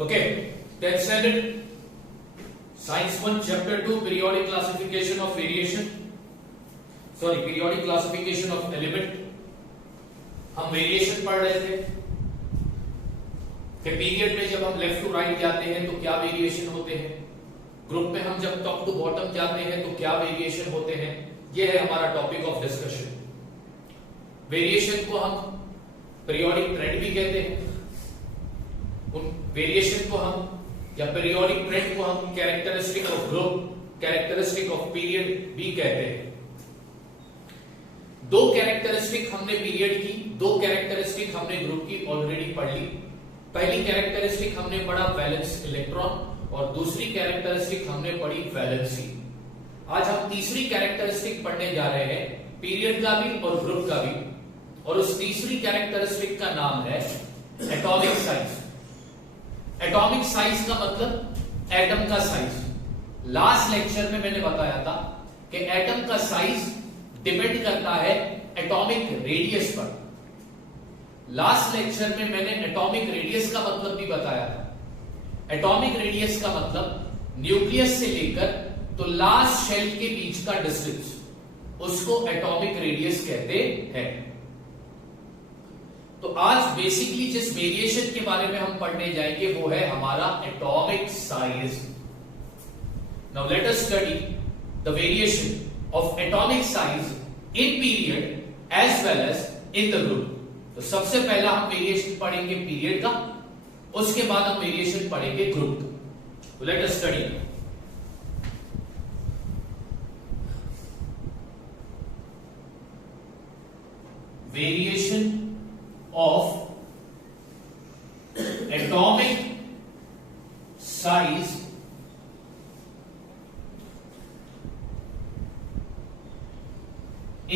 Okay, 10th standard, Science 1, Chapter 2, Periodic Classification of Variation. Sorry, Periodic Classification of Element. हम variation पढ़ रहे थे कि पीरियड में जब हम लेफ्ट टू राइट जाते हैं तो क्या वेरिएशन होते हैं, ग्रुप में हम जब टॉप टू बॉटम जाते हैं तो क्या वेरिएशन होते हैं। यह है हमारा टॉपिक ऑफ डिस्कशन। वेरिएशन को हम पीरियोडिक ट्रेंड भी कहते हैं, उन वेरिएशन को हम या पीरियोडिक ट्रेंड को हम characteristic of group, characteristic of period भी कहते हैं। दो कैरेक्टरिस्टिक हमने पीरियड की, दो कैरेक्टरिस्टिक हमने ग्रुप की ऑलरेडी पढ़ ली। पहली कैरेक्टरिस्टिक हमने पढ़ा वैलेंस इलेक्ट्रॉन और दूसरी कैरेक्टरिस्टिक हमने पढ़ी वैलेंसी। आज हम तीसरी कैरेक्टरिस्टिक पढ़ने जा रहे हैं, पीरियड का भी और ग्रुप का भी, और उस तीसरी कैरेक्टरिस्टिक का नाम है एटॉमिक साइज। एटॉमिक साइज का मतलब एटम का साइज। लास्ट लेक्चर में मैंने बताया था कि एटम का साइज डिपेंड करता है एटॉमिक रेडियस पर। लास्ट लेक्चर में मैंने एटॉमिक रेडियस का मतलब भी बताया था। एटॉमिक रेडियस का मतलब न्यूक्लियस से लेकर तो लास्ट शेल के बीच का डिस्टेंस, उसको एटॉमिक रेडियस कहते हैं। तो आज बेसिकली जिस वेरिएशन के बारे में हम पढ़ने जाएंगे वो है हमारा atomic size. Now let us study the variation of atomic size in period as well as in the group। तो सबसे पहला हम वेरिएशन पढ़ेंगे पीरियड का, उसके बाद हम वेरिएशन पढ़ेंगे ग्रुप का। तो let us study variation of atomic size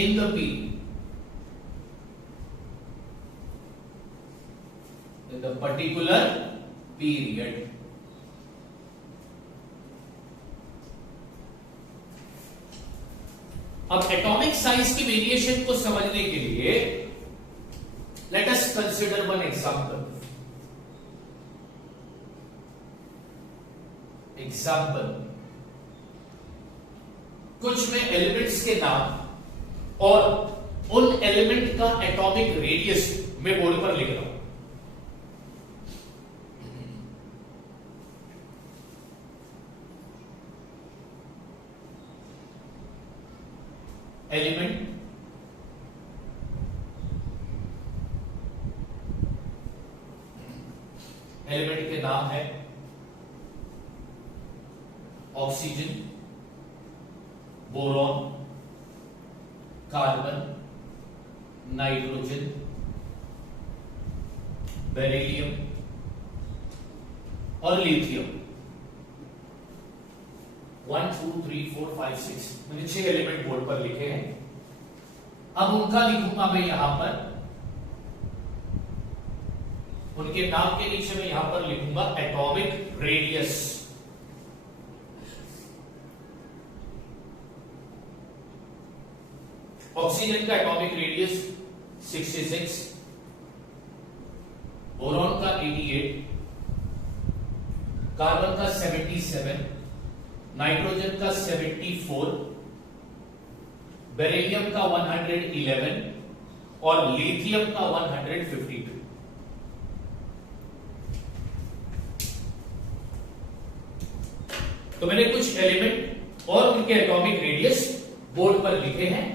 in the period, in the particular period। अब एटॉमिक साइज की वेरिएशन को समझने के लिए let us consider one example. कुछ में एलिमेंट्स के नाम और उन एलिमेंट का एटॉमिक रेडियस मैं बोर्ड पर लिख रहा हूं। एलिमेंट के नाम है oxygen, boron, carbon, nitrogen, beryllium और लिथियम। 1 2 3 4 5 6 मैंने 6 एलिमेंट बोर्ड पर लिखे हैं। अब उनका लिखूंगा मैं यहां पर, उनके नाम के नीचे मैं यहां पर लिखूंगा एटॉमिक रेडियस। ऑक्सीजन का एटॉमिक रेडियस 66, बोरॉन का 88, कार्बन का 77, नाइट्रोजन का 74, बेरिलियम का 111 और लिथियम का 152। तो मैंने कुछ एलिमेंट और उनके एटॉमिक रेडियस बोर्ड पर लिखे हैं।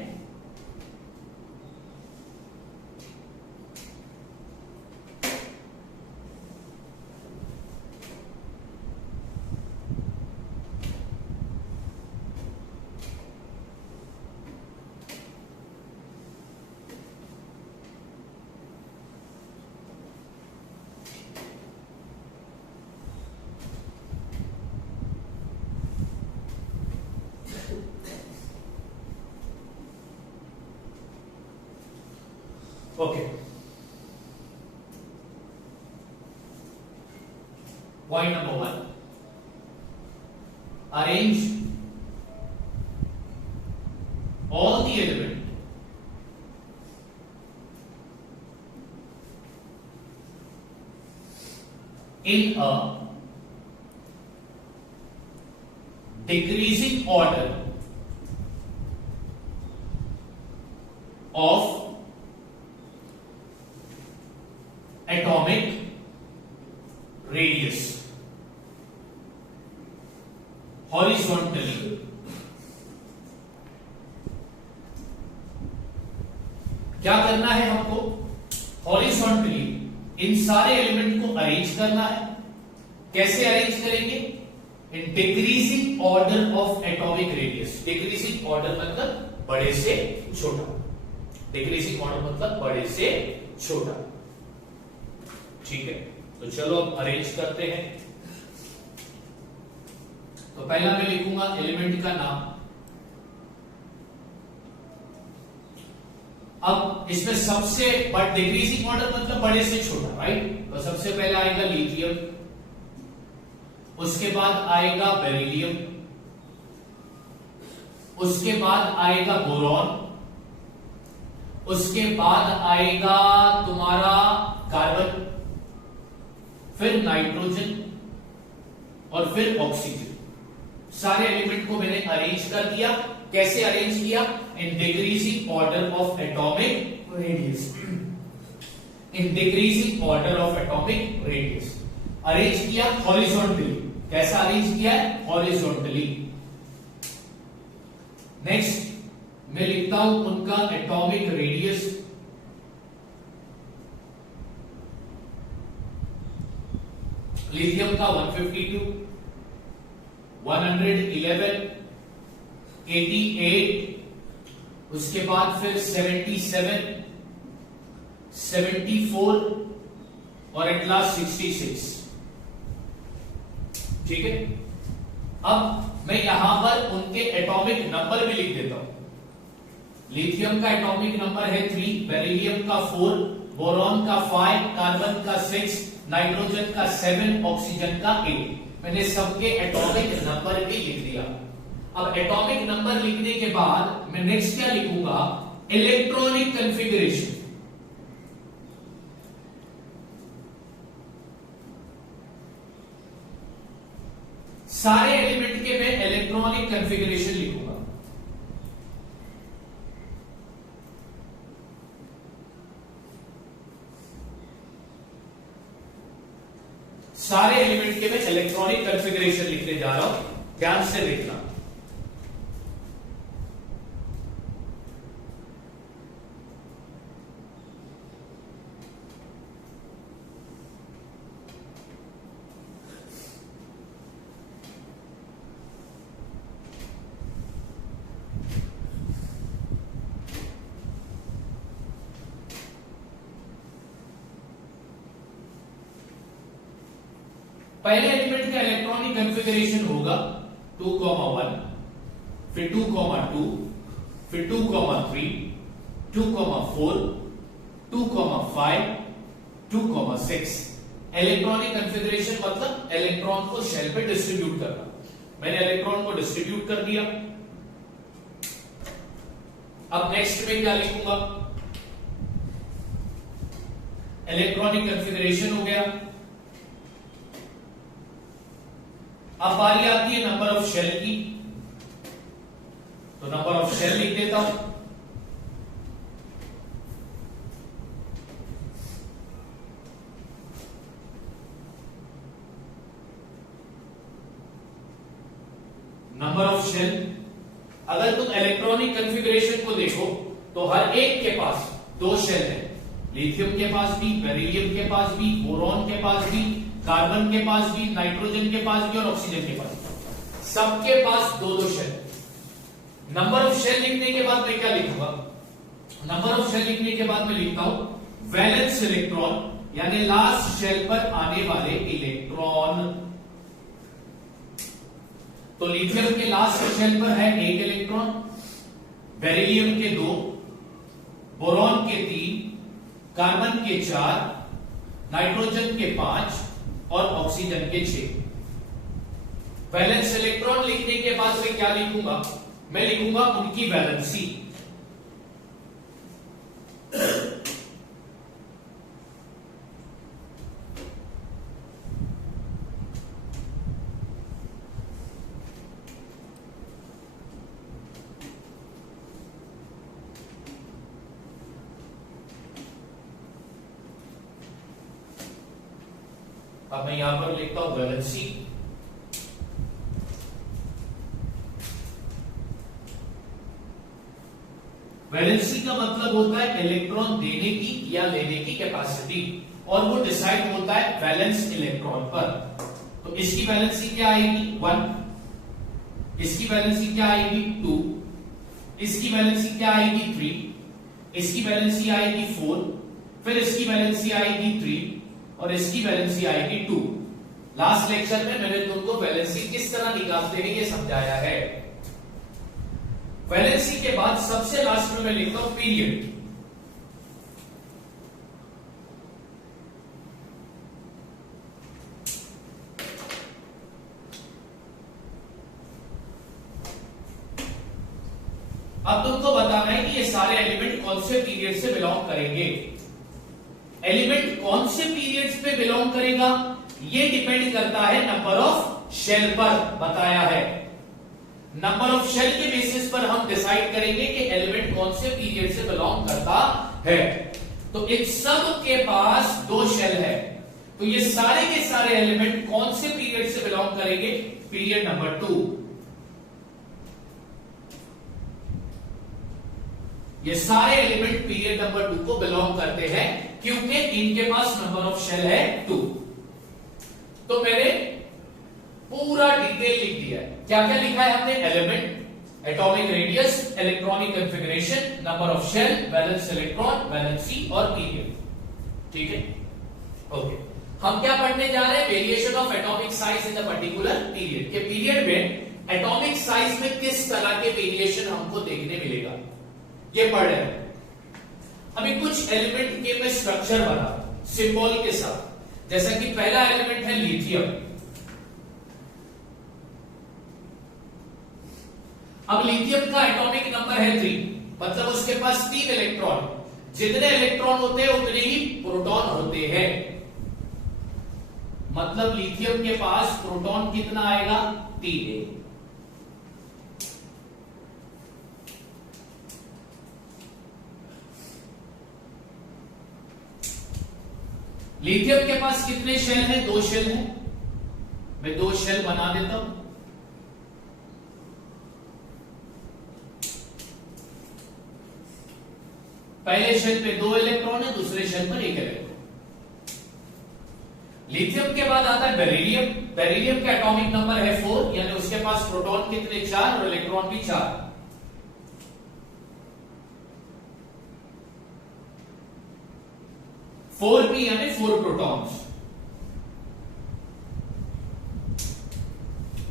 Okay, point number 1, arrange all the element in a decreasing order of atomic radius horizontally क्या करना है हमको हॉरिजॉन्टली इन सारे एलिमेंट को अरेंज करना है कैसे अरेंज करेंगे in decreasing order of atomic radius decreasing order मतलब बड़े से छोटा डिक्रीजिंग ऑर्डर मतलब बड़े से छोटा ठीक है तो चलो अब अरेंज करते हैं तो पहला मैं लिखूंगा एलिमेंट का नाम अब इसमें सबसे बट डिक्रीजिंग ऑर्डर मतलब बड़े से छोटा राइट तो सबसे पहले आएगा लिथियम उसके बाद आएगा बेरिलियम उसके बाद आएगा बोरॉन उसके बाद आएगा तुम्हारा कार्बन फिर नाइट्रोजन और फिर ऑक्सीजन सारे एलिमेंट को मैंने अरेंज कर दिया कैसे अरेंज किया in decreasing order of atomic radius in decreasing order of atomic radius arrange किया हॉरिजॉन्टली कैसा अरेंज किया है हॉरिजॉन्टली नेक्स्ट मैं लिखता हूं उनका एटॉमिक रेडियस लिथियम का 152 111 88 उसके बाद फिर 77 74 और एट लास्ट 66 ठीक है अब मैं यहां पर उनके एटॉमिक नंबर भी लिख देता हूं लिथियम का एटॉमिक नंबर है 3 बेरिलियम का 4 बोरॉन का 5 कार्बन का 6 नाइट्रोजन का 7 ऑक्सीजन का 8 मैंने सबके एटॉमिक नंबर भी लिख दिया अब एटॉमिक नंबर लिखने के बाद मैं नेक्स्ट क्या लिखूंगा इलेक्ट्रॉनिक कॉन्फ़िगरेशन सारे एलिमेंट के मैं इलेक्ट्रॉनिक कॉन्फ़िगरेशन लिखूंगा सारे एलिमेंट के मैं इलेक्ट्रॉनिक कॉन्फ़िगरेशन लिखने जा रहा हूं ध्यान से देखना पहले एलिमेंट का इलेक्ट्रॉनिक कॉन्फ़िगरेशन होगा 2,1 फिर 2,2 फिर 2,3 2,4 2,5 2,6 इलेक्ट्रॉनिक कॉन्फ़िगरेशन मतलब इलेक्ट्रॉन को शेल पे डिस्ट्रीब्यूट करना मैंने इलेक्ट्रॉन को डिस्ट्रीब्यूट कर दिया अब नेक्स्ट में क्या लिखूंगा इलेक्ट्रॉनिक कॉन्फ़िगरेशन हो गया अब बारी आती है नंबर ऑफ शेल की तो नंबर ऑफ शेल लिख देता हूं नंबर ऑफ शेल अगर तुम इलेक्ट्रॉनिक कॉन्फ़िगरेशन को देखो तो हर एक के पास 2 शेल है लिथियम के पास भी बेरिलियम के पास भी बोरॉन के पास भी कार्बन के पास भी नाइट्रोजन के पास भी और ऑक्सीजन के पास भी सबके पास 2-2 शेल नंबर ऑफ शेल लिखने के बाद मैं क्या लिखूंगा नंबर ऑफ शेल लिखने के बाद मैं लिखता हूं वैलेंस इलेक्ट्रॉन यानी लास्ट शेल पर आने वाले इलेक्ट्रॉन तो लिथियम के लास्ट शेल पर है 1 इलेक्ट्रॉन बेरिलियम के 2 बोरॉन के 3 कार्बन के 4 नाइट्रोजन के 5 और ऑक्सीजन के 6 वैलेंस इलेक्ट्रॉन लिखने के बाद मैं क्या लिखूंगा मैं लिखूंगा उनकी वैलेंसी अब मैं यहां पर लिखता हूं वैलेंसी। वैलेंसी का मतलब होता है इलेक्ट्रॉन देने की या लेने की कैपेसिटी, और वो डिसाइड होता है वैलेंस इलेक्ट्रॉन पर। तो इसकी वैलेंसी क्या आएगी 1, इसकी वैलेंसी क्या आएगी 2, इसकी वैलेंसी क्या आएगी 3, इसकी वैलेंसी आएगी 4, फिर इसकी वैलेंसी आएगी 3 और इसकी वैलेंसी आएगी 2। लास्ट लेक्चर में मैंने तुमको वैलेंसी किस तरह निकालते हैं ये समझाया है। वैलेंसी के बाद सबसे लास्ट में मैं लिखता हूं पीरियड। अब तुमको बताना है कि ये सारे एलिमेंट कौन से पीरियड से बिलोंग करेंगे। एलिमेंट कौन से पीरियड्स पे बिलोंग करेगा ये डिपेंड करता है नंबर ऑफ शेल पर, बताया है। नंबर ऑफ शेल के बेसिस पर हम डिसाइड करेंगे कि एलिमेंट कौन से पीरियड से बिलोंग करता है। तो एक सब के पास 2 शेल है, तो ये सारे के सारे एलिमेंट कौन से पीरियड से बिलोंग करेंगे, पीरियड नंबर 2। ये सारे एलिमेंट पीरियड नंबर 2 को बिलोंग करते हैं क्योंकि इनके पास नंबर ऑफ शेल है 2। तो मैंने पूरा डिटेल लिख दिया है। क्या क्या लिखा है हमने, element, atomic radius, electronic configuration, number of shell, valence electron, valency और पीरियड। ठीक है, ओके। हम क्या पढ़ने जा रहे हैं, variation of atomic size in the particular period. के पीरियड में एटॉमिक साइज में किस तरह के वेरिएशन हमको देखने मिलेगा ये पढ़ रहे हैं। अभी कुछ एलिमेंट के मैं स्ट्रक्चर बना सिंबल के साथ, जैसा कि पहला एलिमेंट है लिथियम। अब लिथियम का एटॉमिक नंबर है 3, मतलब उसके पास 3 इलेक्ट्रॉन। जितने इलेक्ट्रॉन होते हैं उतने ही प्रोटॉन होते हैं, मतलब लिथियम के पास प्रोटॉन कितना आएगा 3। लिथियम के पास कितने शेल हैं, 2 शेल हैं। मैं 2 शेल बना देता हूं। पहले शेल पे 2 इलेक्ट्रॉन है, दूसरे शेल पर 1 इलेक्ट्रॉन। लिथियम के बाद आता है बेरिलियम। बेरिलियम का एटॉमिक नंबर है 4, यानी उसके पास प्रोटॉन कितने 4 और इलेक्ट्रॉन भी 4। फोर पी यानी 4 प्रोटॉन्स।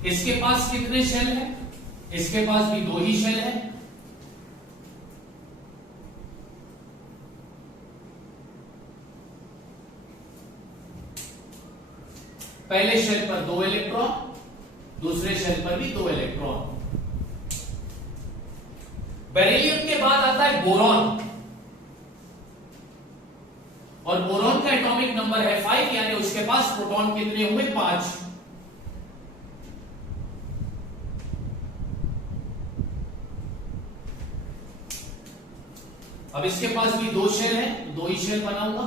इसके पास कितने शेल है, इसके पास भी 2 ही शेल है। पहले शेल पर 2 इलेक्ट्रॉन, दूसरे शेल पर भी 2 इलेक्ट्रॉन। बेरिलियम के बाद आता है बोरॉन, और बोरॉन का एटॉमिक नंबर है 5, यानी उसके पास प्रोटॉन कितने हुए 5। अब इसके पास भी 2 शेल है, 2 ही शेल बनाऊंगा।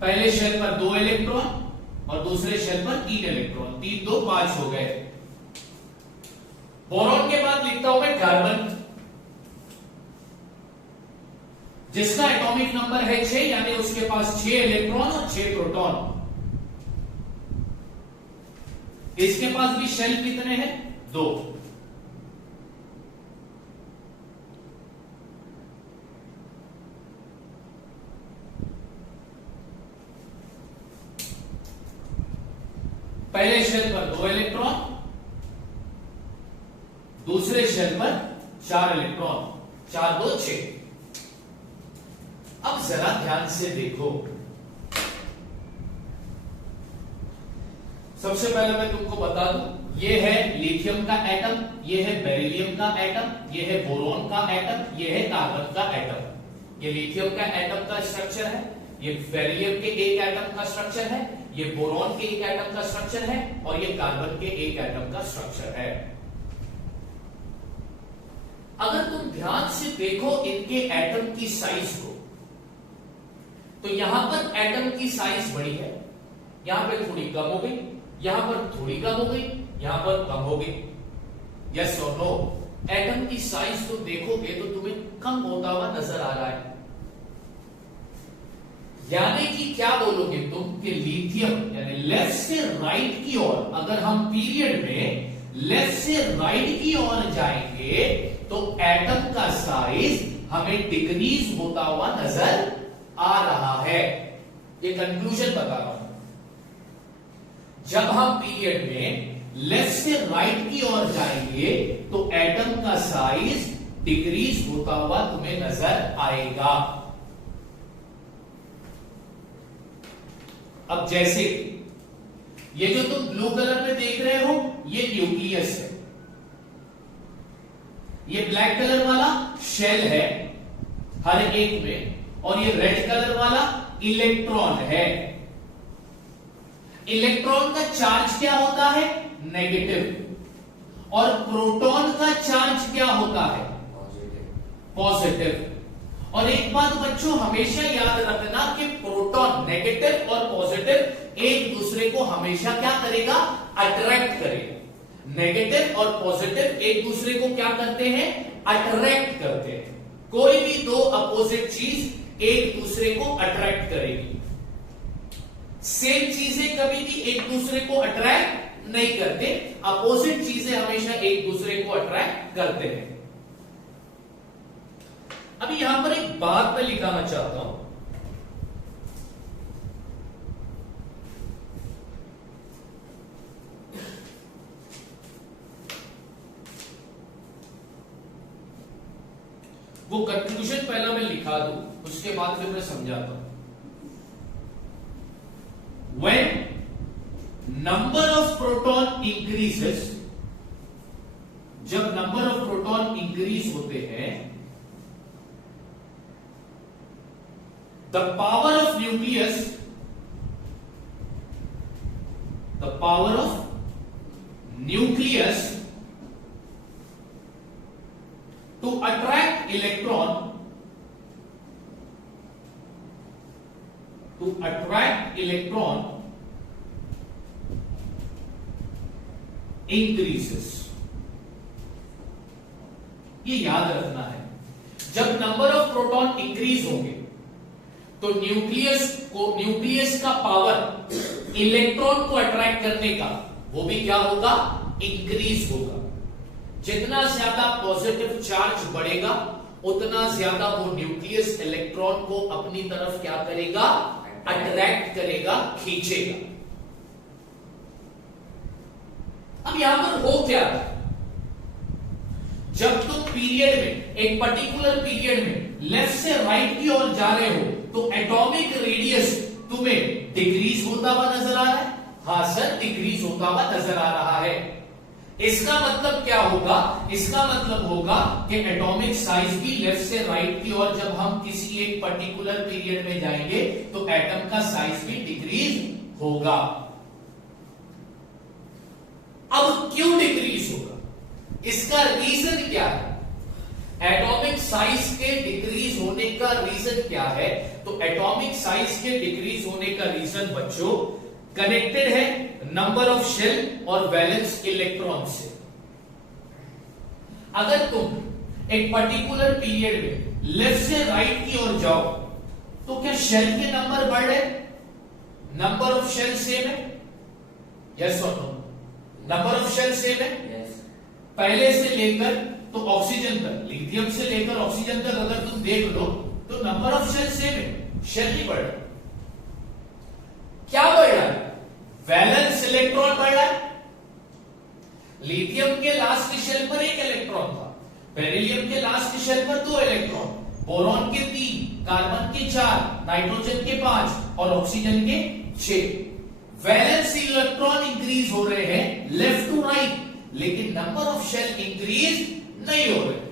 पहले शेल पर 2 इलेक्ट्रॉन और दूसरे शेल पर 3 इलेक्ट्रॉन, 3 2 5 हो गए। बोरॉन के बाद लिखता हूं मैं कार्बन, जिसका एटॉमिक नंबर है 6, यानी उसके पास 6 इलेक्ट्रॉन और 6 प्रोटॉन। इसके पास भी शेल कितने हैं 2। पहले शेल पर 2 इलेक्ट्रॉन, दूसरे शेल पर 4 इलेक्ट्रॉन, 4 2 6। अब जरा ध्यान से देखो, सबसे पहले मैं तुमको बता दूं, ये है लिथियम का एटम, ये है बेरिलियम का एटम, ये है बोरॉन का एटम, ये है कार्बन का एटम। ये लिथियम का एटम का स्ट्रक्चर है, ये बेरिलियम के एक एटम का स्ट्रक्चर है, ये बोरॉन के एक एटम का स्ट्रक्चर है, और ये कार्बन के एक एटम का स्ट्रक्चर है। ध्यान से देखो इनके एटम की साइज को, तो यहां पर एटम की साइज बड़ी है, यहां पे थोड़ी कम हो गई, यहां पर थोड़ी कम हो गई, यहां पर कम हो गई। यस और नो? एटम की साइज तो देखोगे तो तुम्हें कम होता हुआ नजर आ रहा है। यानी कि क्या बोलोगे तुम कि लिथियम यानी लेफ्ट से राइट की ओर, अगर हम पीरियड में लेफ्ट से राइट की ओर जाएंगे तो एटम का साइज हमें डिक्रीज होता हुआ नजर आ रहा है। ये कंक्लूजन बता रहा हूं। जब हम पीरियड में लेफ्ट से राइट की ओर जाएंगे तो एटम का साइज डिक्रीज होता हुआ तुम्हें नजर आएगा। अब जैसे ये जो तुम ब्लू कलर में देख रहे हो ये न्यूक्लियस है, ये ब्लैक कलर वाला शेल है हर एक में, और ये रेड कलर वाला इलेक्ट्रॉन है। इलेक्ट्रॉन का चार्ज क्या होता है? नेगेटिव। और प्रोटॉन का चार्ज क्या होता है? पॉजिटिव। और एक बात बच्चों हमेशा याद रखना कि प्रोटॉन नेगेटिव और पॉजिटिव एक दूसरे को हमेशा क्या करेगा? अट्रैक्ट करेगा। नेगेटिव और पॉजिटिव एक दूसरे को क्या करते हैं? अट्रैक्ट करते हैं। कोई भी दो अपोजिट चीज एक दूसरे को अट्रैक्ट करेगी। सेम चीजें कभी भी एक दूसरे को अट्रैक्ट नहीं करते, अपोजिट चीजें हमेशा एक दूसरे को अट्रैक्ट करते हैं। अभी यहां पर एक बात मैं लिखाना चाहता हूं। वो कंक्लूजन पहला मैं लिखा दूं, उसके बाद फिर मैं समझाता हूं। When number of proton increases, जब नंबर ऑफ प्रोटॉन इंक्रीज होते हैं, the power of nucleus, the power of nucleus to attract electron, to attract electron increases। ये याद रखना है, जब नंबर ऑफ प्रोटॉन इंक्रीज होंगे तो न्यूक्लियस का पावर इलेक्ट्रॉन को अट्रैक्ट करने का वो भी क्या होगा? इंक्रीज होगा। जितना ज्यादा पॉजिटिव चार्ज बढ़ेगा उतना ज्यादा वो न्यूक्लियस इलेक्ट्रॉन को अपनी तरफ क्या करेगा? अट्रैक्ट करेगा, खींचेगा। अब यहां पर हो क्या रहा है? जब तुम पीरियड में, एक पर्टिकुलर पीरियड में लेफ्ट से राइट की ओर जा रहे हो तो एटॉमिक रेडियस तुम्हें डिक्रीज होता हुआ नजर आ रहा है। हाँ सर, डिक्रीज होता हुआ नजर आ रहा है। इसका मतलब क्या होगा? इसका मतलब होगा कि एटॉमिक साइज भी लेफ्ट से राइट की ओर जब हम किसी एक पर्टिकुलर पीरियड में जाएंगे तो एटम का साइज भी डिक्रीज होगा। अब क्यों डिक्रीज होगा? इसका रीजन क्या है? एटॉमिक साइज के डिक्रीज होने का रीजन क्या है? तो एटॉमिक साइज के डिक्रीज होने का रीजन बच्चों कनेक्टेड है नंबर ऑफ शेल और वैलेंस इलेक्ट्रॉन से। अगर तुम एक पर्टिकुलर पीरियड में लेफ्ट से राइट की ओर जाओ तो क्या शेल के नंबर बढ़ रहे? नंबर ऑफ शेल सेम है? यस और no? Number of shell same है? पहले से लेकर तो ऑक्सीजन तक, लिथियम से लेकर ऑक्सीजन तक अगर तुम देख लो तो नंबर ऑफ शेल सेम है, शेल नहीं बढ़ रहा। क्या बढ़ रहा है? वैलेंस इलेक्ट्रॉन बढ़ रहा है। लिथियम के लास्ट शेल पर 1 इलेक्ट्रॉन था, बेरिलियम के लास्ट शेल पर 2 इलेक्ट्रॉन, बोरॉन के 3, कार्बन के 4, नाइट्रोजन के 5 और ऑक्सीजन के 6। वैलेंस इलेक्ट्रॉन इंक्रीज हो रहे हैं लेफ्ट टू राइट, लेकिन नंबर ऑफ शेल इंक्रीज नहीं हो रहे।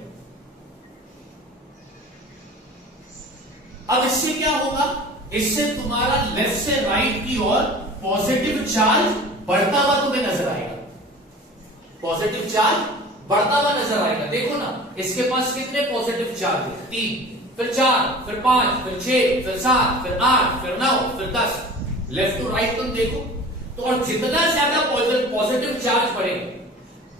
अब इससे क्या होगा? इससे तुम्हारा लेफ्ट से राइट की ओर पॉजिटिव चार्ज बढ़ता हुआ तुम्हें नजर आएगा। पॉजिटिव चार्ज बढ़ता हुआ नजर आएगा। देखो ना, इसके पास कितने पॉजिटिव चार्ज है, 3, फिर 4, फिर 5, फिर 6, फिर 7, फिर 8, फिर 9, फिर 10। लेफ्ट टू राइट तुम देखो तो, और जितना ज्यादा पॉजिटिव चार्ज बढ़ेगा,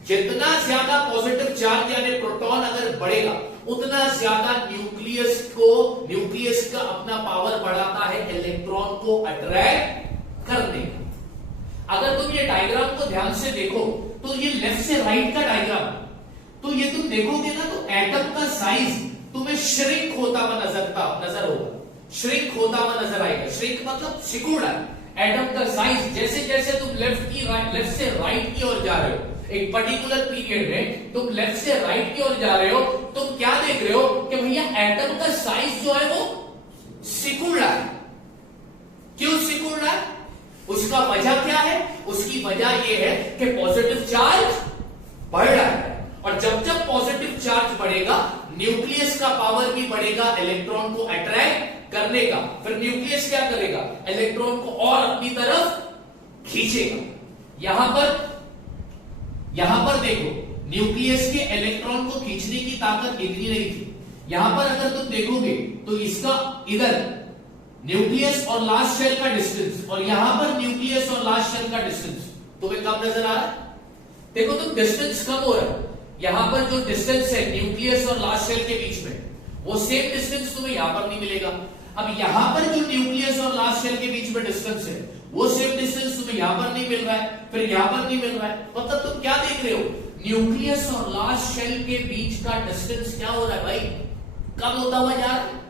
जितना ज्यादा पॉजिटिव चार्ज यानी प्रोटॉन अगर बढ़ेगा, उतना ज्यादा न्यूक्लियस का अपना पावर बढ़ाता है इलेक्ट्रॉन को अट्रैक्ट करने का। अगर तुम ये डायग्राम को ध्यान से देखो तो ये लेफ्ट से राइट का डायग्राम, तो ये तुम देखोगे ना तो एटम का साइज तुम्हें श्रिंक होता हुआ नजर होगा, श्रिंक होता हुआ नजर आएगा। श्रिंक मतलब सिकुड़ा। एटम का साइज जैसे जैसे तुम लेफ्ट से राइट की ओर जा रहे हो, एक पर्टिकुलर पीरियड में तुम लेफ्ट से राइट की ओर जा रहे हो, तुम क्या देख रहे हो कि भैया एटम का साइज जो है वो सिकुड़ रहा है। क्यों सिकुड़ रहा है? उसका वजह क्या है? उसकी वजह यह है कि पॉजिटिव चार्ज बढ़ रहा है, और जब जब पॉजिटिव चार्ज बढ़ेगा, न्यूक्लियस का पावर भी बढ़ेगा इलेक्ट्रॉन को अट्रैक्ट करने का। फिर न्यूक्लियस क्या करेगा? इलेक्ट्रॉन को और अपनी तरफ खींचेगा। यहां पर देखो, न्यूक्लियस के इलेक्ट्रॉन को खींचने की ताकत इतनी नहीं थी। यहां पर अगर तुम देखोगे तो इसका इधर न्यूक्लियस और लास्ट शेल का डिस्टेंस, और यहां पर न्यूक्लियस और लास्ट शेल का डिस्टेंस तुम्हें कम नजर आ रहा है? देखो तो डिस्टेंस कम हो रहा है। यहां पर जो डिस्टेंस है न्यूक्लियस और लास्ट शेल के बीच में, वो सेम डिस्टेंस तुम्हें यहां पर नहीं मिलेगा। अब यहां पर जो न्यूक्लियस और लास्ट शेल के बीच में डिस्टेंस है, वो सेम डिस्टेंस तुम्हें यहां पर नहीं मिल रहा है, फिर यहां पर नहीं मिल रहा है। मतलब तुम क्या देख रहे हो? न्यूक्लियस और लास्ट शेल के बीच का डिस्टेंस क्या हो रहा है भाई? कम होता हुआ जा रहा है।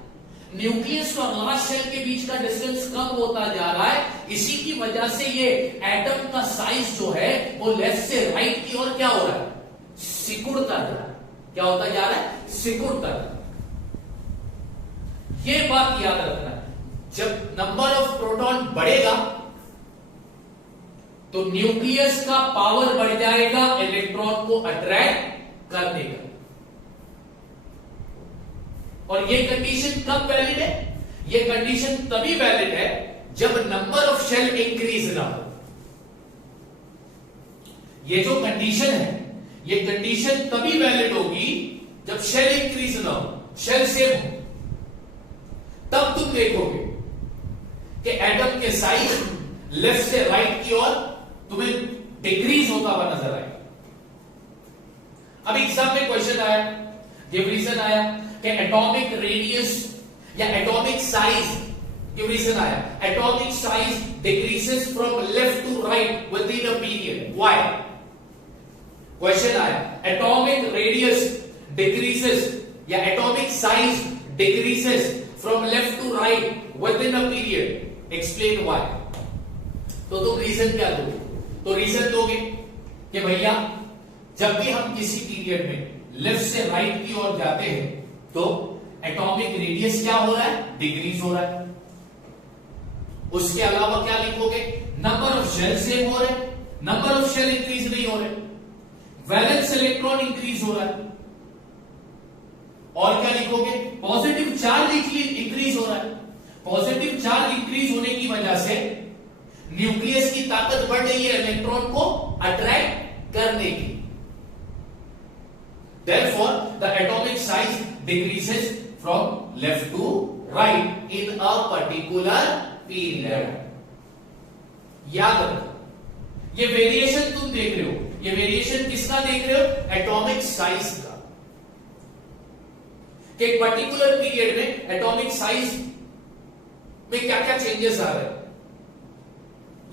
न्यूक्लियस और लास्ट शेल के बीच का डिस्टेंस कम होता जा रहा है। इसी की वजह से ये एटम का साइज जो है वो लेफ्ट से राइट की ओर क्या हो रहा है? सिकुड़ता जा रहा है। क्या होता जा रहा है? सिकुड़ता जा रहा है। ये बात याद रखना है, जब नंबर ऑफ प्रोटॉन बढ़ेगा तो न्यूक्लियस का पावर बढ़ जाएगा इलेक्ट्रॉन को अट्रैक्ट करने का। और ये कंडीशन कब वैलिड है? ये कंडीशन तभी वैलिड है जब नंबर ऑफ शेल इंक्रीज ना हो। ये जो कंडीशन है, ये कंडीशन तभी वैलिड होगी जब शेल इंक्रीज ना हो, शेल सेम हो। तब तुम देखोगे कि एटम के साइज लेफ्ट से राइट की ओर तुम्हें डिक्रीज होता हुआ नजर आएगा। अब एग्जाम में क्वेश्चन आया, गिव रीजन आया कि एटॉमिक रेडियस या एटॉमिक साइज, गिव रीजन आया, atomic size decreases from left to right within a period, why? Question आया, एटॉमिक रेडियस डिक्रीजेस या atomic size decreases from left to right within a period, explain why. तो तुम reason क्या दोगे? तो reason दोगे कि भैया जब भी हम किसी पीरियड में लेफ्ट से राइट की ओर जाते हैं तो एटॉमिक रेडियस क्या हो रहा है? डिक्रीज हो रहा है। उसके अलावा क्या लिखोगे? नंबर ऑफ शेल सेम हो रहे, नंबर ऑफ शेल इंक्रीज नहीं हो रहे, वैलेंस इलेक्ट्रॉन इंक्रीज हो रहा है। और क्या लिखोगे? पॉजिटिव चार्ज इंक्रीज हो रहा है। पॉजिटिव चार्ज इंक्रीज होने की वजह से न्यूक्लियस की ताकत बढ़ रही है इलेक्ट्रॉन को अट्रैक्ट करने की। Therefore, the atomic size decreases from left to right in a particular period. याद रखो, ये वेरिएशन तुम देख रहे हो, ये वेरिएशन किसका देख रहे हो? एटॉमिक साइज का। कि एक पर्टिकुलर पीरियड में एटॉमिक साइज में क्या क्या चेंजेस आ रहे हैं,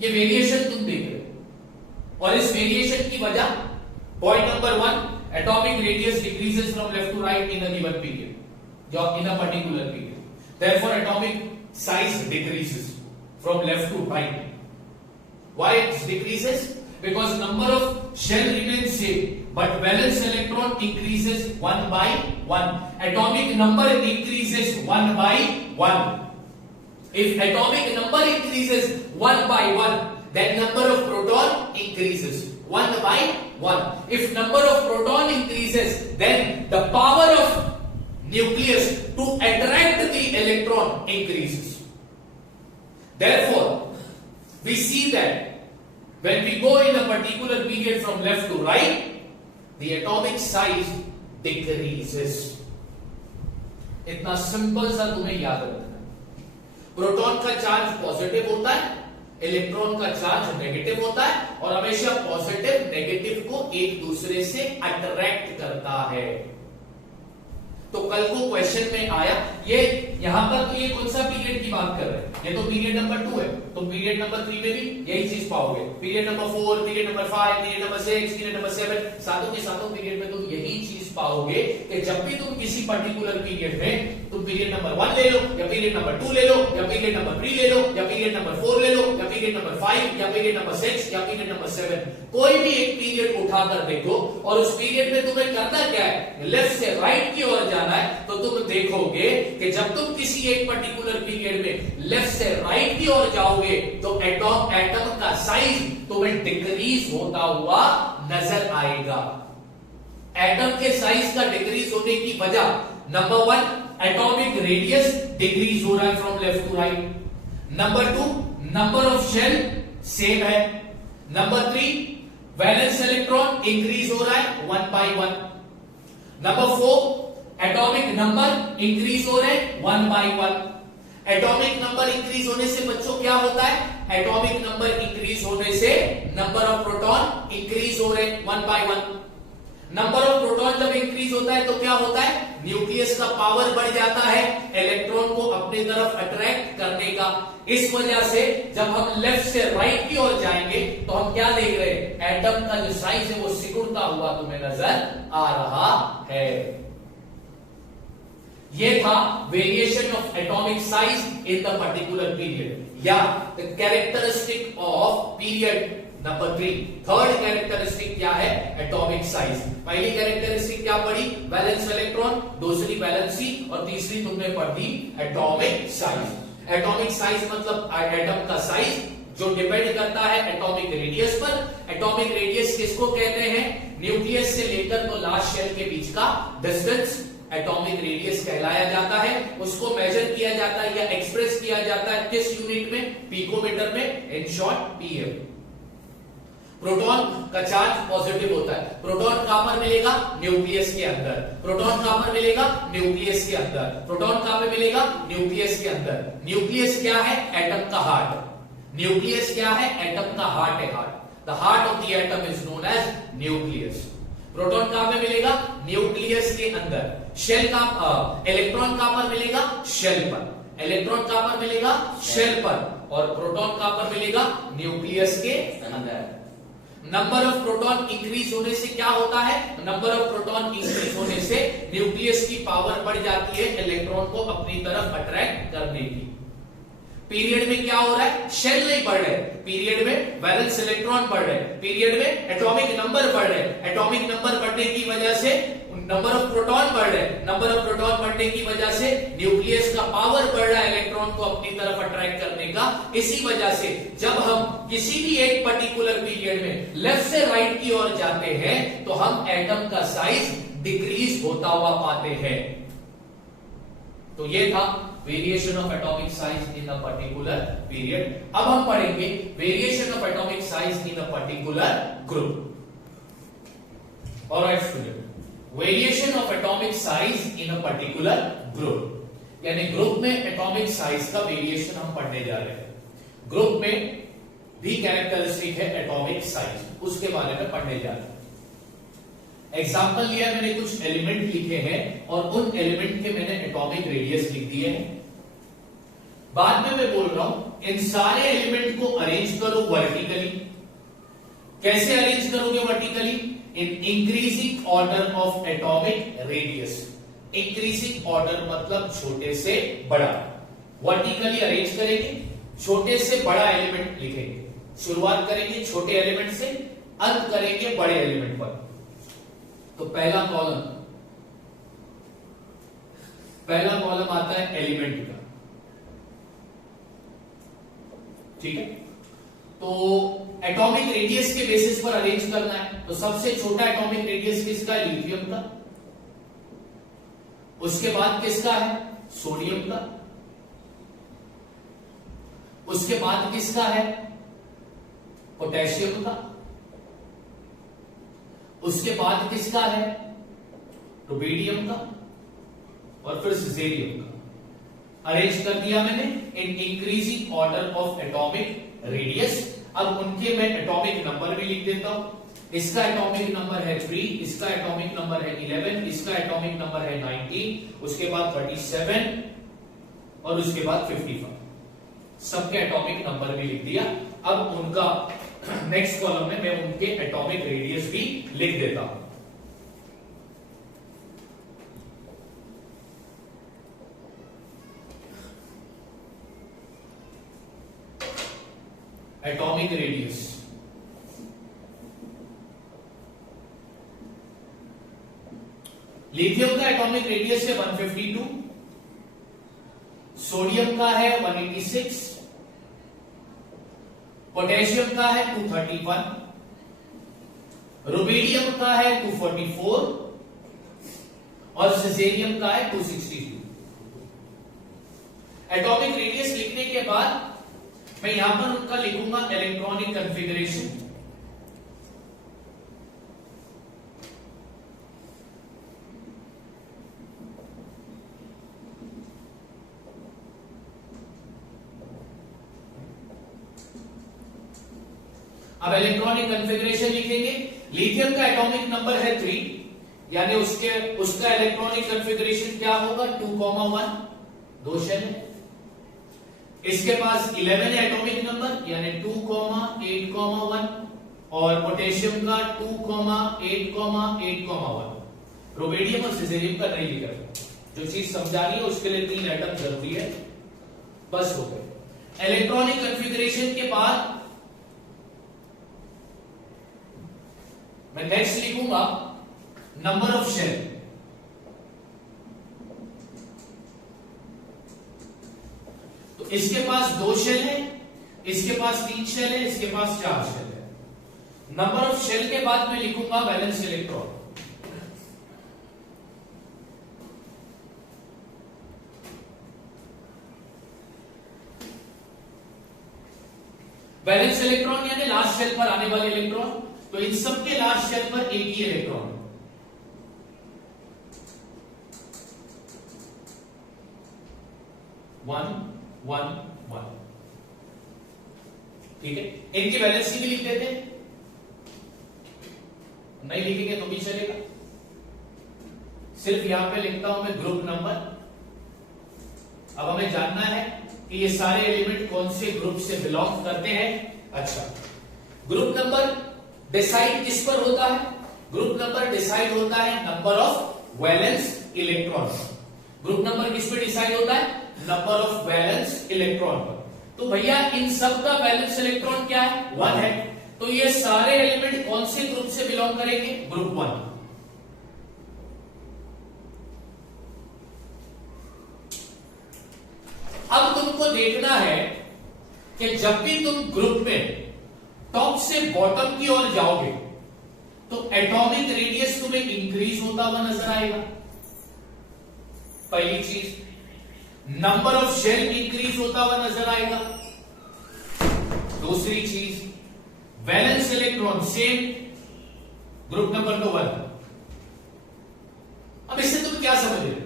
ये वेरिएशन तुम देख रहे हो। और इस वेरिएशन की वजह, point number 1, atomic radius decreases from left to right in a given period, in a particular period. Therefore, atomic size decreases from left to right. Why it decreases? Because number of shell remains same, but valence electron increases 1 by 1. Atomic number increases 1 by 1. If atomic number increases 1 by 1, then number of proton increases 1 by 1. If number of proton increases, then the power of nucleus to attract the electron increases. Therefore, we see that when we go in a particular period from left to right, the atomic size decreases. इतना simple सा तुम्हें याद रखना है। Proton का charge positive होता है, electron का चार्ज नेगेटिव होता है, और हमेशा पॉजिटिव नेगेटिव को एक दूसरे से अट्रैक्ट करता है। तो कल को क्वेश्चन में आया, ये यहां पर तो ये कौन सा पीरियड की बात कर रहे हैं, ये तो पीरियड नंबर 2 है, तो पीरियड नंबर 3 में भी यही चीज पाओगे। Period number 4, period number 5, period number 6, period number 7, सातों के सातों पीरियड में तुम यही चीज पाओगे कि जब भी तुम किसी पर्टिकुलर पीरियड में तुम पीरियड नंबर 1 ले लो, या पीरियड नंबर 2 ले लो, या पीरियड नंबर 3 ले लो, या पीरियड नंबर 4 ले लो, या पीरियड नंबर 5, या पीरियड नंबर 6, या पीरियड नंबर 7, कोई भी एक पीरियड उठाकर देखो, और उस पीरियड में तुम्हें करना क्या है, लेफ्ट से राइट की ओर जाना है। तो तुम देखोगे कि जब तुम किसी एक पर्टिकुलर पीरियड में लेफ्ट से राइट की ओर जाओगे तो एटम का साइज तुम्हें डिक्रीज होता हुआ नजर आएगा। एटम के साइज का डिक्रीज होने की वजह, नंबर 1 एटॉमिक रेडियस डिक्रीज हो रहा है from left to right. Number 2 number of shell same है। नंबर 3 वैलेंस इलेक्ट्रॉन इंक्रीज हो रहा है 1 by 1। Number 4 atomic number increase हो रहे हैं 1 by 1। एटॉमिक नंबर इंक्रीज होने से बच्चों क्या होता है, एटॉमिक नंबर इंक्रीज होने से नंबर ऑफ प्रोटॉन इंक्रीज हो रहे हैं 1 by 1। नंबर ऑफ प्रोटॉन जब इंक्रीज होता है तो क्या होता है, न्यूक्लियस का पावर बढ़ जाता है इलेक्ट्रॉन को अपनी तरफ अट्रैक्ट करने का। इस वजह से जब हम लेफ्ट से राइट की ओर जाएंगे तो हम क्या देख रहे हैं, एटम का जो साइज है वो सिकुड़ता हुआ तुम्हें नजर आ रहा है। ये था variation of atomic size in the particular period, या the characteristic of period number 3। Third characteristic क्या है, एटॉमिक साइज। पहली कैरेक्टरिस्टिक क्या पढ़ी, वैलेंस इलेक्ट्रॉन, दूसरी वैलेंसी, और तीसरी तुमने पढ़ी एटॉमिक साइज। एटॉमिक साइज मतलब एटम का साइज जो डिपेंड करता है एटॉमिक रेडियस पर। एटॉमिक रेडियस किसको कहते हैं, न्यूक्लियस से लेकर तो लास्ट शेल के बीच का डिस्टेंस एटॉमिक रेडियस कहलाया जाता है। उसको मेजर किया जाता है या एक्सप्रेस किया जाता है किस यूनिट में, पिकोमीटर में, इन शॉर्ट पीएम। प्रोटॉन का चार्ज पॉजिटिव होता है, प्रोटॉन कहां पर मिलेगा, न्यूक्लियस के अंदर। प्रोटॉन कहां पर मिलेगा, न्यूक्लियस के अंदर। प्रोटॉन कहां पर मिलेगा, न्यूक्लियस के अंदर। न्यूक्लियस क्या है, एटम का हार्ट। न्यूक्लियस क्या है, एटम का हार्ट है। Heart, the heart of the atom is known as nucleus. Proton कहां पे मिलेगा, न्यूक्लियस के अंदर। शेल का इलेक्ट्रॉन कहां पर मिलेगा, शेल पर। इलेक्ट्रॉन कहां पर मिलेगा, शेल पर। और प्रोटॉन कहां पर मिलेगा, न्यूक्लियस के अंदर। नंबर ऑफ प्रोटॉन इंक्रीज होने से क्या होता है, नंबर ऑफ प्रोटॉन इंक्रीज होने से न्यूक्लियस की पावर बढ़ जाती है इलेक्ट्रॉन को अपनी तरफ अट्रैक्ट करने की। पीरियड में क्या हो रहा है, शेल नहीं बढ़ रहे, पीरियड में वैलेंस इलेक्ट्रॉन बढ़ रहे, पीरियड में एटॉमिक नंबर बढ़ रहे। एटॉमिक नंबर बढ़ने की वजह से नंबर ऑफ प्रोटॉन बढ़ रहे, नंबर ऑफ प्रोटॉन बढ़ने की वजह से न्यूक्लियस का पावर बढ़ रहा है इलेक्ट्रॉन को अपनी तरफ अट्रैक्ट करने का। इसी वजह से जब हम किसी भी एक पर्टिकुलर पीरियड में लेफ्ट से राइट की ओर जाते हैं तो हम एटम का साइज डिक्रीज होता हुआ पाते हैं। तो ये था variation of atomic size in a particular period. अब हम पढ़ेंगे variation of atomic size in a particular group. Alright student, variation of atomic size in a particular group, यानी ग्रुप में एटॉमिक साइज का वेरिएशन हम पढ़ने जा रहे हैं। ग्रुप में भी कैरेक्टरिस्टिक है एटॉमिक साइज, उसके बारे में पढ़ने जा रहे हैं। एग्जाम्पल लिया मैंने, कुछ एलिमेंट लिखे हैं और उन एलिमेंट के मैंने एटॉमिक रेडियस लिख दिए हैं। बाद में मैं बोल रहा हूं इन सारे एलिमेंट को अरेंज करो वर्टिकली। कैसे अरेंज करोगे vertically, in increasing order of atomic radius. Increasing order मतलब छोटे से बड़ा, वर्टिकली अरेंज करेंगे, छोटे से बड़ा एलिमेंट लिखेंगे। शुरुआत करेंगे छोटे एलिमेंट से, अंत करेंगे बड़े एलिमेंट पर। तो पहला कॉलम आता है एलिमेंट का, ठीक है। तो एटॉमिक रेडियस के बेसिस पर अरेंज करना है, तो सबसे छोटा एटॉमिक रेडियस किसका है, लिथियम का। उसके बाद किसका है, सोडियम का। उसके बाद किसका है, पोटेशियम का। उसके बाद किसका है? रुबिडियम का और फिर सिजेरियम का। अरेंज कर दिया मैंने in increasing order of atomic radius. अब उनके मैं एटॉमिक नंबर भी लिख देता हूं। इसका एटॉमिक नंबर है 3, इसका एटॉमिक नंबर है 11, इसका एटॉमिक नंबर है 19, उसके बाद 37 और उसके बाद 55। सबके एटॉमिक नंबर भी लिख दिया। अब उनका नेक्स्ट कॉलम में मैं उनके एटॉमिक रेडियस भी लिख देता हूं। एटॉमिक रेडियस, लिथियम का एटॉमिक रेडियस है 152, सोडियम का है 186, पोटेशियम का है 231, रुबिडियम का है 244 और सिजेरियम का है 262। एटॉमिक रेडियस लिखने के बाद मैं यहां पर उनका लिखूंगा इलेक्ट्रॉनिक कॉन्फ़िगरेशन। अब इलेक्ट्रॉनिक कॉन्फ़िगरेशन लिखेंगे। लिथियम का एटॉमिक नंबर है 3, यानी उसका इलेक्ट्रॉनिक कॉन्फ़िगरेशन क्या होगा? 2,1, 2 शेल है। इसके पास 11 है एटॉमिक नंबर, यानी 2,8,1 और पोटेशियम का 2,8,8,1। रुबिडियम और सिजेरियम का नहीं लिखा। जो चीज समझानी है उसके लिए 3 एटम जरूरी है, बस हो गए। इलेक्ट्रॉनिक कॉन्फ़िगरेशन के बाद मैं नेक्स्ट लिखूंगा नंबर ऑफ शेल। तो इसके पास 2 शेल है, इसके पास 3 शेल है, इसके पास 4 शेल है। नंबर ऑफ शेल के बाद मैं लिखूंगा वैलेंस इलेक्ट्रॉन। वैलेंस इलेक्ट्रॉन यानी लास्ट शेल पर आने वाले इलेक्ट्रॉन। तो इन सबके लास्ट शेल पर एक ही इलेक्ट्रॉन, 1, 1, 1। ठीक है, इनकी वैलेंसी भी लिख देते हैं, नहीं लिखेंगे तो भी चलेगा। सिर्फ यहां पे लिखता हूं मैं ग्रुप नंबर। अब हमें जानना है कि ये सारे एलिमेंट कौन से ग्रुप से बिलोंग करते हैं। अच्छा, ग्रुप नंबर डिसाइड किस पर होता है? ग्रुप नंबर डिसाइड होता है number of valence electrons. Group number किस पे डिसाइड होता है? नंबर ऑफ वैलेंस इलेक्ट्रॉन पर। तो भैया इन सब का वैलेंस इलेक्ट्रॉन क्या है? 1 है। तो ये सारे एलिमेंट कौन से ग्रुप से बिलोंग करेंगे? ग्रुप 1। अब तुमको देखना है कि जब भी तुम ग्रुप में टॉप से बॉटम की ओर जाओगे तो एटॉमिक रेडियस तुम्हें इंक्रीज होता हुआ नजर आएगा। पहली चीज, नंबर ऑफ शेल इंक्रीज होता हुआ नजर आएगा। दूसरी चीज, valence electron same, group number तो 1। अब इससे तुम क्या समझ रहे हो?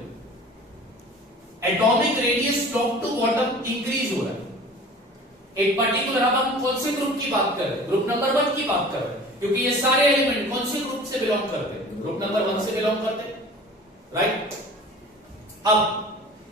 Atomic radius top to bottom increase हो रहा है। एक पर्टिकुलर, अब हम कौन से ग्रुप की बात कर रहे हैं? ग्रुप नंबर 1 की बात कर रहे हैं, क्योंकि ये सारे एलिमेंट कौन से ग्रुप से बिलोंग करते हैं? ग्रुप नंबर 1 से बिलोंग करते हैं, राइट। अब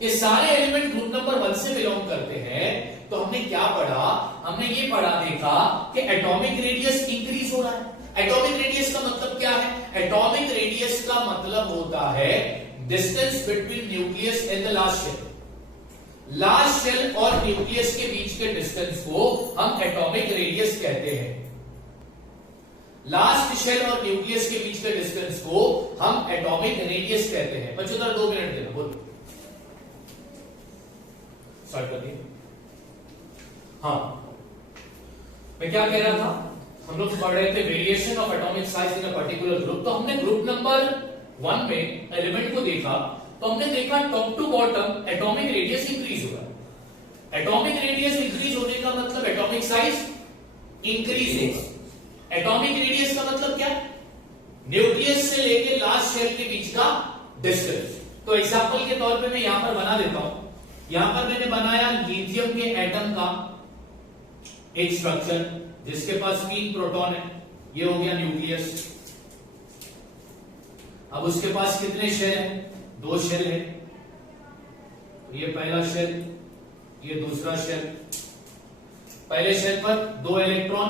ये सारे एलिमेंट ग्रुप नंबर 1 से बिलोंग करते हैं, तो हमने क्या पढ़ा? हमने ये पढ़ा, देखा कि एटॉमिक रेडियस इंक्रीज हो रहा है। एटॉमिक रेडियस का मतलब क्या है? एटॉमिक रेडियस का मतलब होता है distance between nucleus and the last shell. Last shell और न्यूक्लियस के बीच के डिस्टेंस को हम एटॉमिक रेडियस कहते हैं। लास्ट शेल और न्यूक्लियस के बीच के डिस्टेंस को हम एटॉमिक रेडियस कहते हैं। बच्चों 2 मिनट देना, बोलो, स्टार्ट करिए। हाँ, मैं क्या कह रहा था? हम लोग पढ़ रहे थे variation of atomic size in a particular group. तो हमने ग्रुप नंबर 1 में एलिमेंट को देखा, तो हमने देखा top to bottom atomic radius increase हो रहा है। एटॉमिक रेडियस इंक्रीज होने का मतलब एटॉमिक साइज इंक्रीज होगा। एटॉमिक रेडियस का मतलब क्या? न्यूक्लियस से लेके लास्ट शेल के बीच का डिस्टेंस। तो एग्जांपल के तौर पे मैं यहां पर बना देता हूं। यहां पर मैंने बनाया लिथियम के एटम का एक स्ट्रक्चर जिसके पास 3 प्रोटॉन है, ये हो गया न्यूक्लियस। अब उसके पास कितने शेल है? 2 शेल है। ये पहला शेल, ये दूसरा शेल। पहले शेल पर 2 इलेक्ट्रॉन,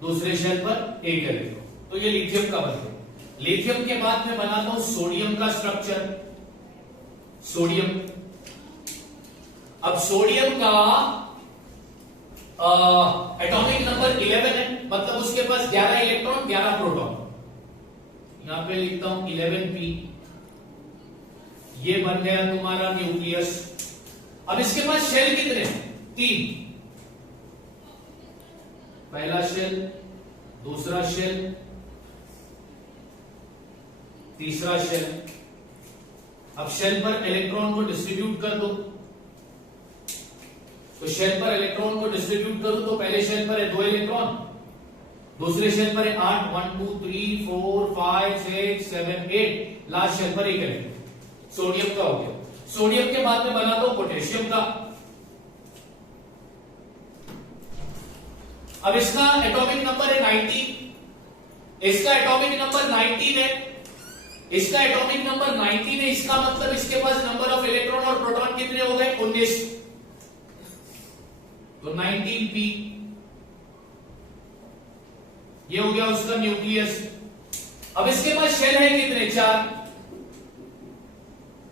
दूसरे शेल पर 1 इलेक्ट्रॉन। तो ये लिथियम का बन गया। लिथियम के बाद में बनाता हूं सोडियम का स्ट्रक्चर, सोडियम। अब सोडियम का एटॉमिक नंबर 11 है, मतलब उसके पास 11 इलेक्ट्रॉन 11 प्रोटॉन। यहां पे लिखता हूं 11p। ये बन गया तुम्हारा न्यूक्लियस। अब इसके पास शेल कितने? 3। पहला शेल, दूसरा शेल, तीसरा शेल। अब शेल पर इलेक्ट्रॉन को डिस्ट्रीब्यूट कर दो। तो शेल पर इलेक्ट्रॉन को डिस्ट्रीब्यूट करो तो पहले शेल पर है 2 इलेक्ट्रॉन, दूसरे शेल पर है 8, 1 2 3 4 5 6 7 8, लास्ट शेल पर 1 इलेक्ट्रॉन। सोडियम का हो गया। सोडियम के बाद में बना दो पोटेशियम का। अब इसका एटॉमिक नंबर है 19, इसका एटॉमिक नंबर 19 है, इसका एटॉमिक नंबर 19 है। इसका मतलब इसके पास नंबर ऑफ इलेक्ट्रॉन और प्रोटॉन कितने हो गए? 19। तो 19p, ये हो गया उसका न्यूक्लियस। अब इसके पास शेल है कितने? 4।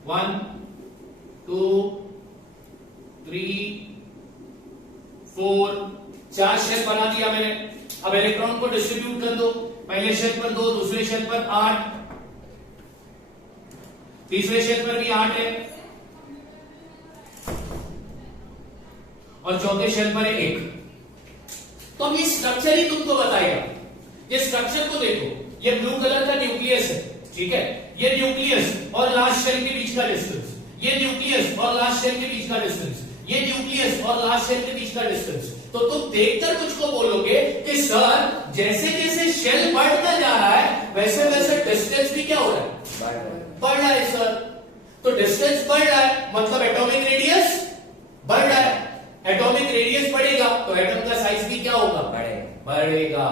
1 2 3 4, 4 शेल बना दिया मैंने। अब इलेक्ट्रॉन को डिस्ट्रीब्यूट कर दो। पहले शेल पर 2, दूसरे शेल पर 8, तीसरे शेल पर भी 8 है, और चौथे शेल पर है 1। तो अब ये स्ट्रक्चर ही तुमको बताएगा। ये स्ट्रक्चर को देखो, ये ब्लू कलर का न्यूक्लियस है, ठीक है। ये न्यूक्लियस और लास्ट शेल के बीच का डिस्टेंस, ये न्यूक्लियस और लास्ट शेल के बीच का डिस्टेंस, ये न्यूक्लियस और लास्ट शेल के बीच का डिस्टेंस। तो तुम देखकर मुझको बोलोगे कि सर जैसे जैसे शेल बढ़ता जा रहा है वैसे वैसे डिस्टेंस भी क्या हो रहा है? बढ़ रहा है सर। तो डिस्टेंस बढ़ रहा है मतलब एटॉमिक रेडियस बढ़ रहा है। एटॉमिक रेडियस बढ़ेगा तो एटम का साइज भी क्या होगा? बढ़ेगा।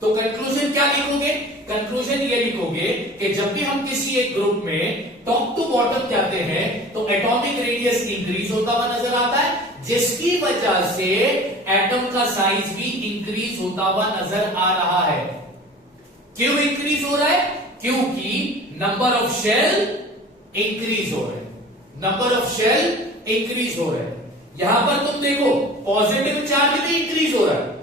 तो कंक्लूजन क्या लिखोगे? कंक्लूजन ये लिखोगे कि जब भी हम किसी एक ग्रुप में टॉप टू बॉटम जाते हैं तो एटॉमिक रेडियस इंक्रीज होता हुआ नजर आता है, जिसकी वजह से एटम का साइज भी इंक्रीज होता हुआ नजर आ रहा है। क्यों इंक्रीज हो रहा है? क्योंकि नंबर ऑफ शेल इंक्रीज हो रहे हैं। नंबर ऑफ शेल इंक्रीज हो रहे हैं। यहां पर तुम देखो पॉजिटिव चार्ज भी इंक्रीज हो रहा है,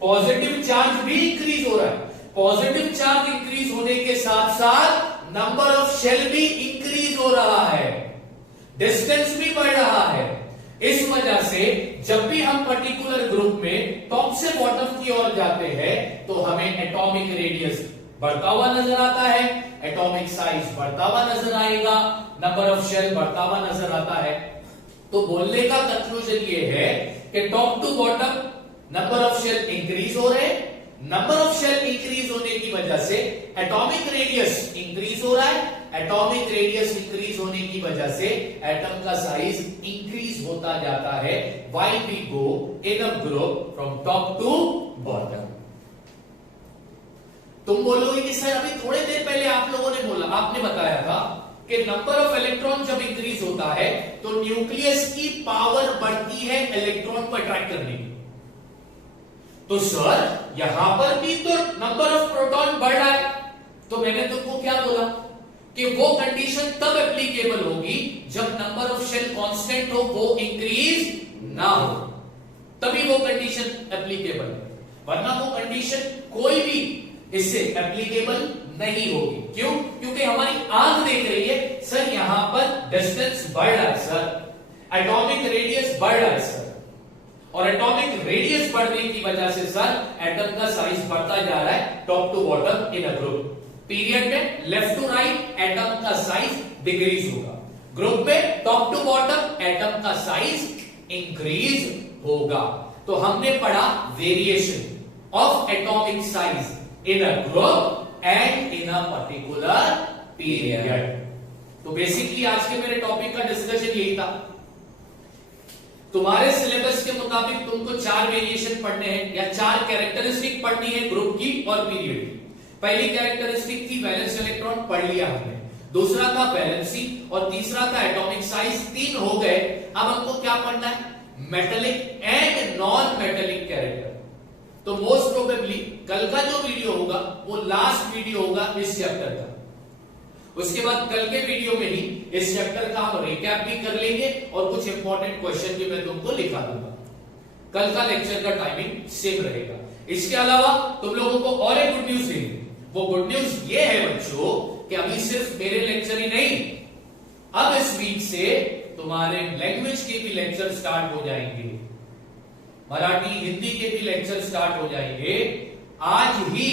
पॉजिटिव चार्ज भी इंक्रीज हो रहा है। पॉजिटिव चार्ज इंक्रीज होने के साथ साथ नंबर ऑफ शेल भी इंक्रीज हो रहा है, डिस्टेंस भी बढ़ रहा है। इस वजह से जब भी हम पर्टिकुलर ग्रुप में टॉप से बॉटम की ओर जाते हैं तो हमें एटॉमिक रेडियस बढ़ता हुआ नजर आता है, एटॉमिक साइज बढ़ता हुआ नजर आएगा, नंबर ऑफ शेल बढ़ता हुआ नजर आता है। तो बोलने का कंक्लूजन ये है कि top to bottom number of shell increase हो रहे हैं। नंबर ऑफ शेल इंक्रीज होने की वजह से एटॉमिक रेडियस इंक्रीज हो रहा है। एटॉमिक रेडियस इंक्रीज होने की वजह से एटम का साइज इंक्रीज होता जाता है। Why we go in a group from top to bottom. तुम बोलोगे कि सर अभी थोड़ी देर पहले आप लोगों ने बोला, आपने बताया था कि नंबर ऑफ इलेक्ट्रॉन जब इंक्रीज होता है तो न्यूक्लियस की पावर बढ़ती है इलेक्ट्रॉन को अट्रैक्ट करने की। तो सर यहां पर भी तो नंबर ऑफ प्रोटॉन बढ़ रहा है। तो मैंने तुमको क्या बोला कि वो कंडीशन तब एप्लीकेबल होगी जब नंबर ऑफ शेल कांस्टेंट हो, वो इंक्रीज ना हो, तभी वो कंडीशन एप्लीकेबल है। वरना वो कंडीशन कोई भी इससे एप्लीकेबल नहीं होगी। क्यों? क्योंकि हमारी आंख देख रही है सर यहां पर डिस्टेंस बढ़ रहा है सर, एटॉमिक रेडियस बढ़ रहा है सर, और एटॉमिक रेडियस बढ़ने की वजह से सर एटम का साइज बढ़ता जा रहा है top to bottom in a group. Period में लेफ्ट टू राइट एटम का साइज डिक्रीज होगा, ग्रुप में टॉप टू बॉटम एटम का साइज इंक्रीज होगा। तो हमने पढ़ा variation of atomic size in a group and in a particular period. तो बेसिकली आज के मेरे टॉपिक का डिस्कशन यही था। तुम्हारे सिलेबस के मुताबिक तुमको 4 वेरिएशन पढ़ने हैं या 4 कैरेक्टरिस्टिक पढ़नी है ग्रुप की और पीरियड की। पहली कैरेक्टरिस्टिक थी वैलेंस इलेक्ट्रॉन, पढ़ लिया हमने। दूसरा था वैलेंसी और तीसरा था एटॉमिक साइज। 3 हो गए। अब हमको क्या पढ़ना है? Metallic and non metallic character. तो मोस्ट प्रोबेबली कल का जो वीडियो होगा वो लास्ट वीडियो होगा इस चैप्टर का। उसके बाद कल के वीडियो में ही इस चैप्टर का हम रिकैप भी कर लेंगे और कुछ इंपॉर्टेंट क्वेश्चन भी मैं तुमको लिखा दूंगा। कल का लेक्चर का टाइमिंग सेम रहेगा। इसके अलावा तुम लोगों को और एक गुड न्यूज देंगे। वो गुड न्यूज ये है बच्चों कि अभी सिर्फ मेरे लेक्चर ही नहीं, अब इस वीक से तुम्हारे लैंग्वेज के भी लेक्चर स्टार्ट हो जाएंगे। मराठी हिंदी के भी लेक्चर स्टार्ट हो जाएंगे। आज ही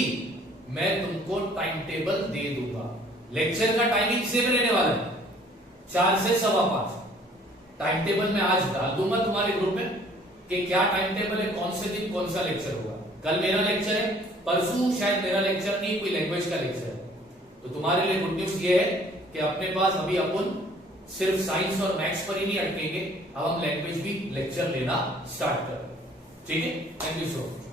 मैं तुमको टाइम टेबल दे दूंगा। लेक्चर का टाइमिंग सेम रहने वाला है, 4 से 5:15। टाइम टेबल मैं आज डाल दूंगा तुम्हारे ग्रुप में कि क्या टाइम टेबल है, कौन से दिन कौन सा लेक्चर होगा। कल मेरा लेक्चर है, परसों शायद मेरा लेक्चर नहीं, कोई लैंग्वेज का लेक्चर है। तो तुम्हारे लिए गुड न्यूज ये है कि अपने पास अभी अपन सिर्फ साइंस और मैथ्स पर ही नहीं अटकेंगे, अब हम लैंग्वेज भी लेक्चर लेना स्टार्ट कर रहे हैं। ठीक है, थैंक यू सो मच।